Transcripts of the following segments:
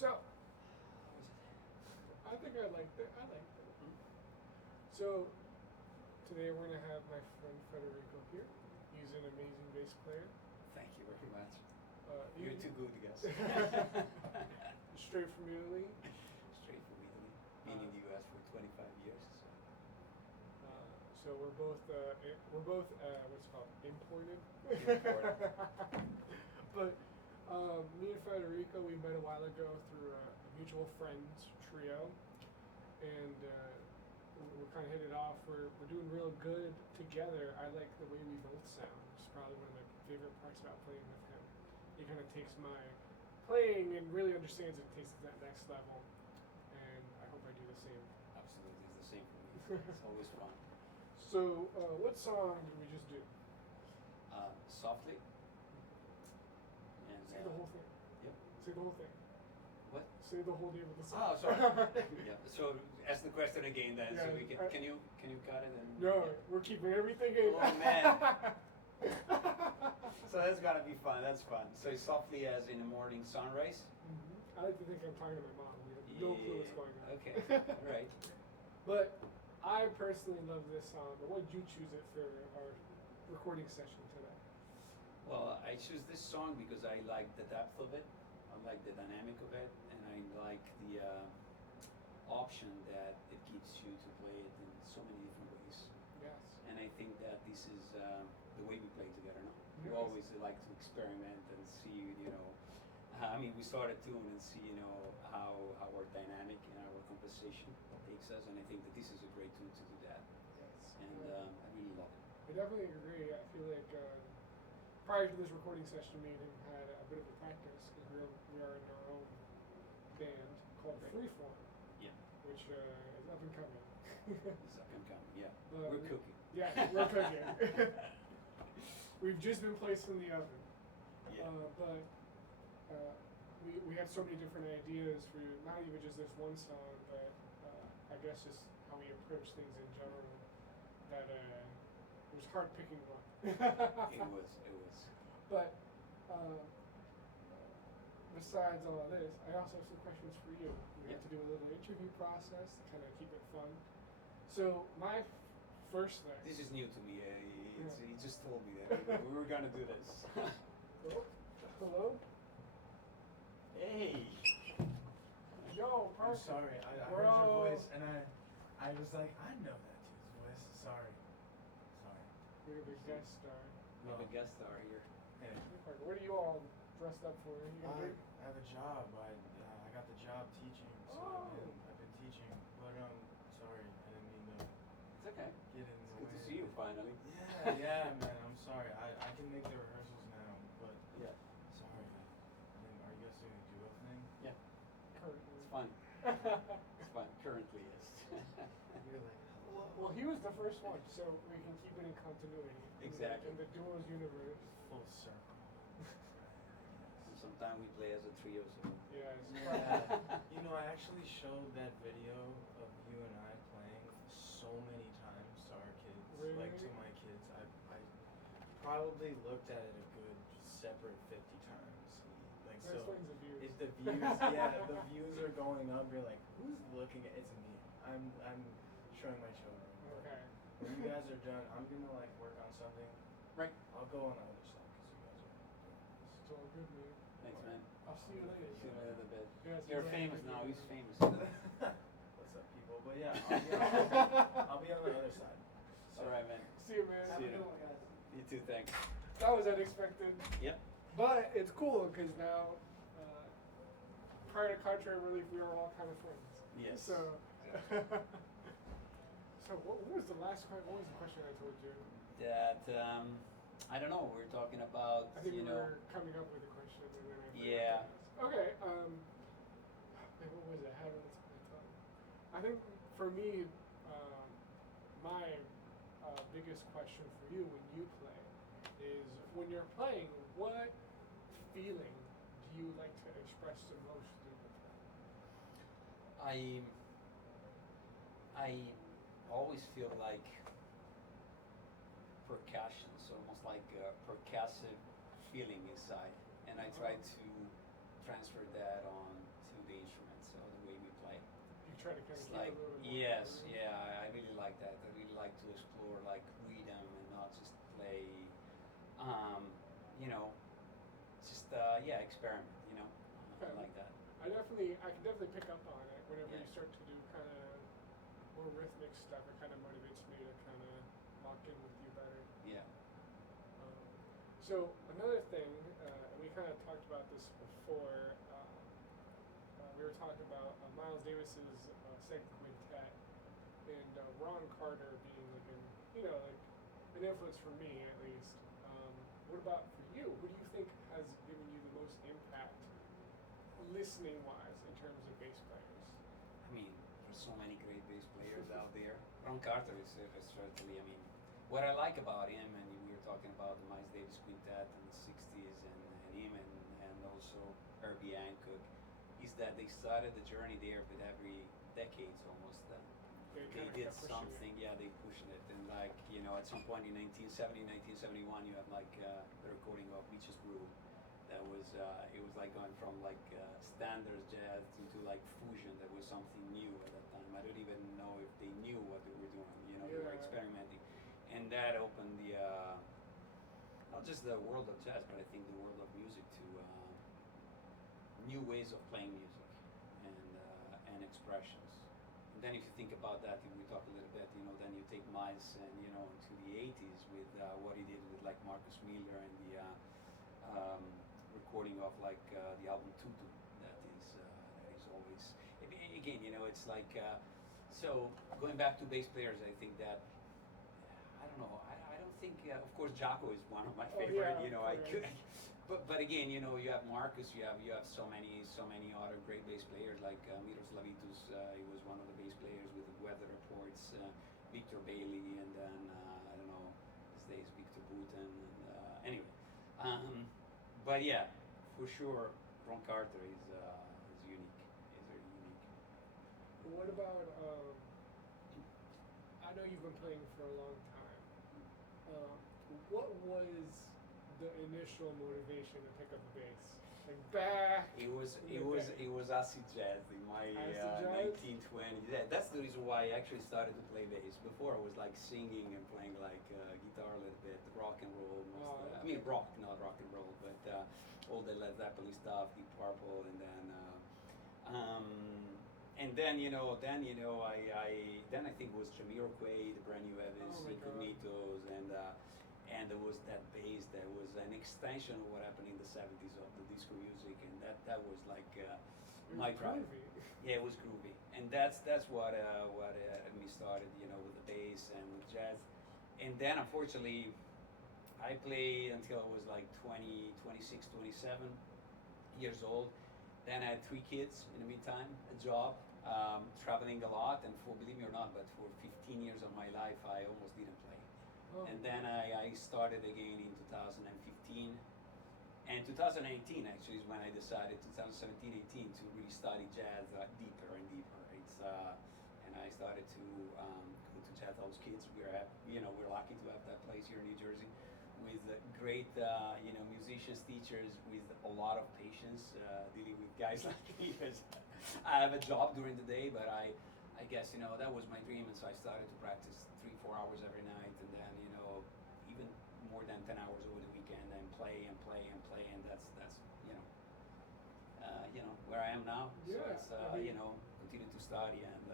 So, I think I like that. I like that. So, today we're going to have my friend Federico here. He's an amazing bass player. Thank you very much. You're too good, guys. Straight from Italy. Straight from Italy. Been in the U.S. for 25 years. So we're both what's it called, imported. But me and Federico, we met a while ago through a mutual friends trio, and we kind of hit it off. We're doing real good together. I like the way we both sound. It's probably one of my favorite parts about playing with him. He kind of takes my playing and really understands it, takes it to that next level, and I hope I do the same. Absolutely, it's the same for me. It's always fun. So, what song did we just do? Softly. And, Say the whole thing. Yep. Say the whole thing. What? Say the whole name of the song. Oh, sorry. Yeah. So ask the question again then. Yeah, so we can you cut it and? No, yeah. we're keeping everything in. Oh man. So that's gotta be fun. That's fun. So softly as in the morning sunrise. Mm-hmm. I like to think I'm talking to my mom. We have no clue what's going on. Okay. All right. But I personally love this song. But why did you choose it for our recording session today? Well, I choose this song because I like the depth of it. I like the dynamic of it, and I like the option that it gives you to play it in so many different ways. Yes. And I think that this is the way we play together now. Yes. We always like to experiment and see, I mean, we start a tune and see, how our dynamic and our composition takes us, and I think that this is a great tune to do that. Yes. And I really love it. I definitely agree. I feel like prior to this recording session, me and him had a bit of a practice because we are in our own band called Freeform. Yeah. Which is up and coming. It's up and coming, yeah. We're cooking. Yeah, we're cooking. We've just been placed in the oven. Yeah. But we had so many different ideas for not even just this one song, but I guess just how we approach things in general, that it was hard picking one. It was. But besides all of this, I also have some questions for you. We have to do a little interview process to kind of keep it fun. So my first thing. This is new to me. He just told me that we were gonna do this. Oh, hello? Hey. Yo, I'm person. sorry, I heard your voice and I was like, I know that dude's voice. Sorry. We have a guest star. We have a guest star here. Hey, What are you all dressed up for? You gonna drink? I have a job. I got the job teaching, so I've been teaching. But sorry, I didn't mean to It's okay. get in It's the good way. to see you finally. Yeah, man. I'm sorry. I can make the rehearsals now, but Yeah. sorry. Are you guys doing the duo thing? Yeah. Currently. It's fun. It's fun. Currently, yes. You're like, Well, he was the first one, so we can keep it in continuity. Exactly. In the duos universe. full circle. Sometimes we play as a trio, so. Yeah, it's Yeah. I actually showed that video of you and I playing so many times to our kids, Really? like to my kids. I probably looked at it a good separate 50 times. Like That so, explains the views. if the views, yeah, the views are going up. You're like, who's looking at? It's me. I'm showing my children. But Okay. when you guys are done, I'm gonna like work on something. Right. I'll go on the other side because you guys are doing this. It's all good, man. Thanks, man. I'll see you later. See you later, bit. Yes, You're exactly. famous now. He's famous. What's up, people? But yeah, I'll be on the other side. So. All right, man. See you, man. See you. You too. Thanks. That was unexpected. Yep. But it's cool because now, prior to Contrary Relief, we were all kind of friends. Yes. So, so what was the last question? What was the question I told you? That I don't know. We're talking about I think we were coming up with a question. And then I forgot Yeah. to ask. Okay. What was it? I had it on my tongue. I think for me, my biggest question for you when you play is when you're playing, what feeling do you like to express the most through the play? I always feel like percussion, so almost like a percussive feeling inside, and I try to transfer that on to the try to kind It's of keep like, a little bit more. yes, groove. yeah, I really like that. I really like to explore like rhythm and not just play, um, you know, just yeah, experiment. Okay. I like that. I can definitely pick up on it whenever Yeah. you start to do kind of more rhythmic stuff. It kind of motivates me to kind of lock in with you better. Yeah. Um, so another thing, we kind of talked about this before. We were talking about Miles Davis's second quintet and Ron Carter being like an influence for me at least. What about for you? Who do you think has given you the most impact, listening wise, in terms of bass players? I mean, there's so many great bass players out there. Ron Carter is certainly. I mean, what I like about him, and we were talking about the Miles Davis quintet in the '60s, and him, and also Herbie Hancock, is that they started the journey there with every decades almost. They kinda did kept pushing it. something, yeah, they pushed it, and like at some point in 1970, 1971, you have like the recording of Beaches Brew. That was it was like going from like standard jazz into like fusion. That was something new at that time. I don't even know if they knew what they were doing. They were Yeah. experimenting, and that opened the not just the world of jazz, but I think the world of music to new ways of playing music and expressions. And then if you think about that, if we talk a little bit, then you take Miles and into the '80s with what he did with like Marcus Miller and the recording of like the album Tutu. That is always again, it's like so going back to bass players. I think that I don't know. I don't think. Of course, Jaco is one of my Oh, favorite. yeah, I of could. course. But again, you have Marcus. You have so many other great bass players like Miroslavitus. He was one of the bass players with the Weather Reports. Victor Bailey, and then I don't know these days Victor Boutin. And anyway, but yeah, for sure, Ron Carter is unique. Is very unique. What about? I know you've been playing for a long time. What was the initial motivation to pick up the bass? Like back. It was in the day. acid jazz in my Acid jazz? 1920s. Yeah, that's the reason why I actually started to play bass. Before I was like singing and playing like guitar a little bit, rock and roll. I mean rock, not rock and roll, but all the Led Zeppelin stuff, Deep Purple, and then I think it was Jamiroquai, the Brand New Heavens, Oh my God. Incognitos, and there was that bass that was an extension of what happened in the '70s of the disco music, and that was like It was my drive. groovy. Yeah, it was groovy, and that's what had me started, with the bass and with jazz, and then unfortunately, I played until I was like 20, 26, 27 years old. Then I had 3 kids in the meantime, a job, traveling a lot, and believe me or not, but for 15 years of my life, I almost didn't play. Oh. And then I started again in 2015. And 2018 actually is when I decided, 2017-18, to really study jazz deeper and deeper. And I started to go to Jazz House Kids. We're lucky to have that place here in New Jersey, with great musicians, teachers, with a lot of patience dealing with guys like me. Because I have a job during the day, but I guess that was my dream, and so I started to practice 3-4 hours every night, and then even more than 10 hours over the weekend, and play and play and play, and that's where I am now. Yeah, So I mean- continue to study, and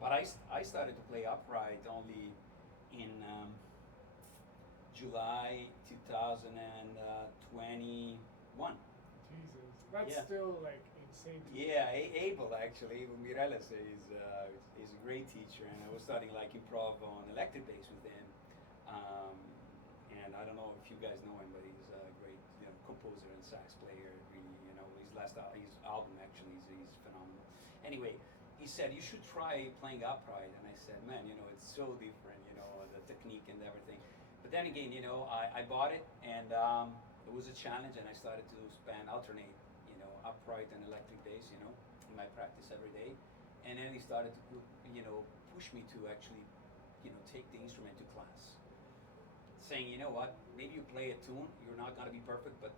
but I started to play upright only in July 2021. Jesus, that's Yeah. still like insane to me. Yeah, Abel actually, Mireles is a great teacher, and I was studying like improv on electric bass with him. And I don't know if you guys know him, but he's a great composer and sax player. Really, his album actually is phenomenal. Anyway, he said you should try playing upright, and I said, man, it's so different, the technique and everything. But then again, I bought it, and it was a challenge, and I started to alternate, upright and electric bass, in my practice every day. And then he started to push me to actually, take the instrument to class. Saying, maybe you play a tune, you're not gonna be perfect, but,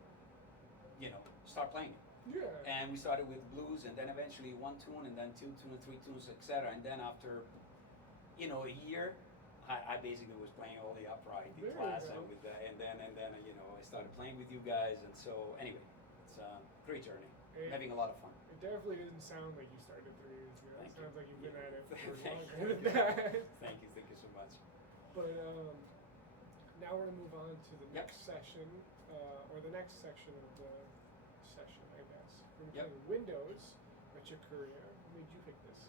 start playing it. Yeah. And we started with blues, and then eventually one tune, and then two tunes, three tunes, etc. And then after, a year, I basically was playing all the upright in There you class, go. and with and then I started playing with you guys, and so anyway, it's a great journey. It- I'm having a lot of fun. It definitely didn't sound like you started 3 years ago. It Thank you. sounds like you've been at it for Thank longer you. than that. Thank you so much. But now we're gonna move on to the Yep. next session, or the next section of the session, I guess. We're Yep. playing Windows at your career. What made you pick this?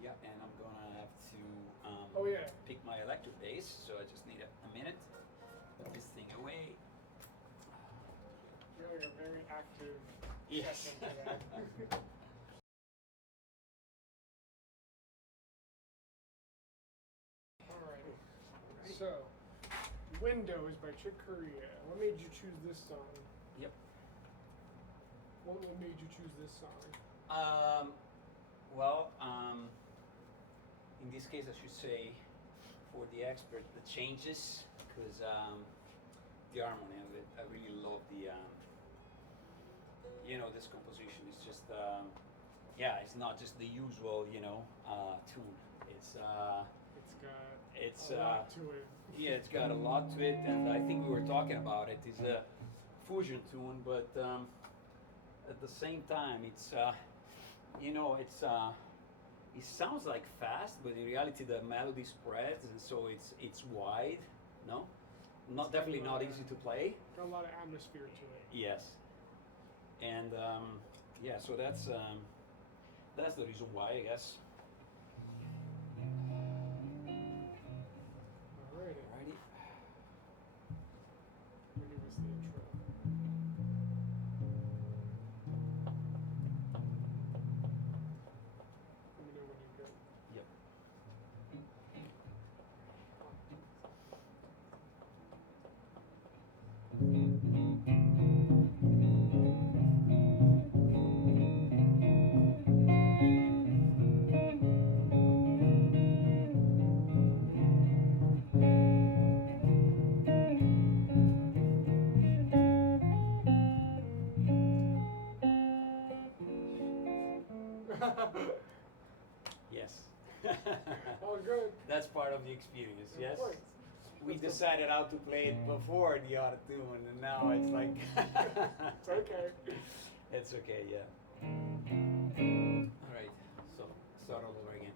Yeah, and I'm gonna have to Oh yeah. pick my electric bass, so I just need a minute. Put this thing away. Really a very active Yes. session today. Alrighty. So, Windows by Chick Corea. What made you choose this song? Yep. What made you choose this song? Well, in this case, I should say, for the expert, the changes, because the harmony of it, I really love the, this composition is just, it's not just the usual, tune. It's got a lot to it. Yeah, it's got a lot to it, and I think we were talking about it. It's a fusion tune, but at the same time, it's it sounds like fast, but in reality, the melody spreads, and so it's wide. No, It's definitely got a not lot easy of- to play. Got a lot of atmosphere to it. Yes, and so that's the reason why, I guess. Alrighty. Alrighty. Let me give us the intro. Let me know when you're good. Yep. Yes. Oh, good. That's part of the experience, Of yes? course. We decided how to play it before the auto tune, and now it's like. It's okay. It's okay, yeah. Alright, so start all over again.